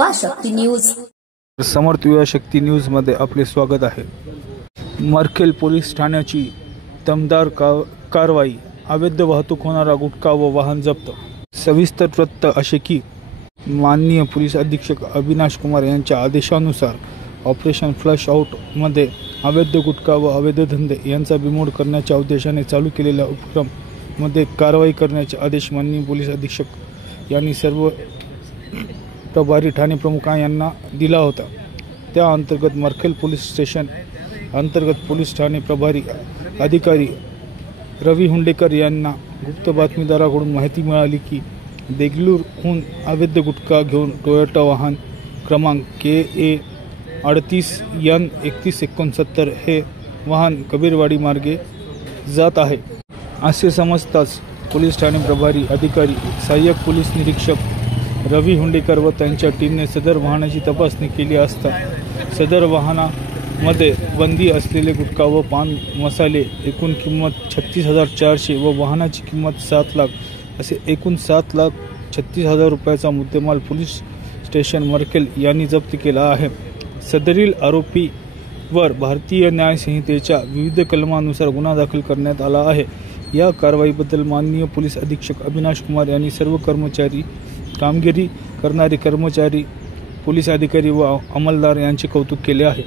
युवा शक्ती न्यूज। समर्थ युवा शक्ती न्यूज मध्ये आपले स्वागत आहे। मरखेल पोलीस ठाण्याची दमदार कारवाई, अवैध वाहतूक होणारा गुटखा व वाहन जप्त। सविस्तर वृत्त असे की माननीय पोलीस अधीक्षक अविनाश कुमार यांच्या आदेशानुसार ऑपरेशन फ्लश आउट मध्ये अवैध गुटखा व अवैध धंदे यांचा बिमोड करण्याच्या उद्देशाने चालू केलेल्या उपक्रम मध्ये कारवाई करण्याचे आदेश माननीय पोलीस अधीक्षक यांनी सर्व प्रभारी ठाणे प्रमुखां यांना दिला होता। त्या अंतर्गत मरखेल पोलीस स्टेशन अंतर्गत पोलीस ठाणे प्रभारी अधिकारी रवी हुंडेकर यांना गुप्त बातमीदाराकडून माहिती मिळाली की देगलूरहून अवैध गुटखा घेऊन टोयोटा वाहन क्रमांक KA 38N3169 हे वाहन कबीरवाडी मार्गे जात आहे असे समजताच पोलीस ठाणे प्रभारी अधिकारी सहाय्यक पोलीस निरीक्षक रवी हुंडेकर व त्यांच्या टीमने सदर वाहनाची तपासणी केली असता सदर वाहनामध्ये बंदी असलेले गुटखा व पान मसाले एकूण किंमत 36,400 व वाहनाची किंमत 7 लाख असे एकूण 7,36,000 रुपयाचा मुद्देमाल पोलीस स्टेशन मरखेल यांनी जप्त केला आहे। सदरील आरोपीवर भारतीय न्याय संहितेच्या विविध कलमानुसार गुन्हा दाखल करण्यात आला आहे। या कारवाईबद्दल माननीय पोलीस अधीक्षक अविनाश कुमार यांनी सर्व कामगिरी करणारे कर्मचारी, पोलीस अधिकारी व अंमलदार यांचे कौतुक केले आहे।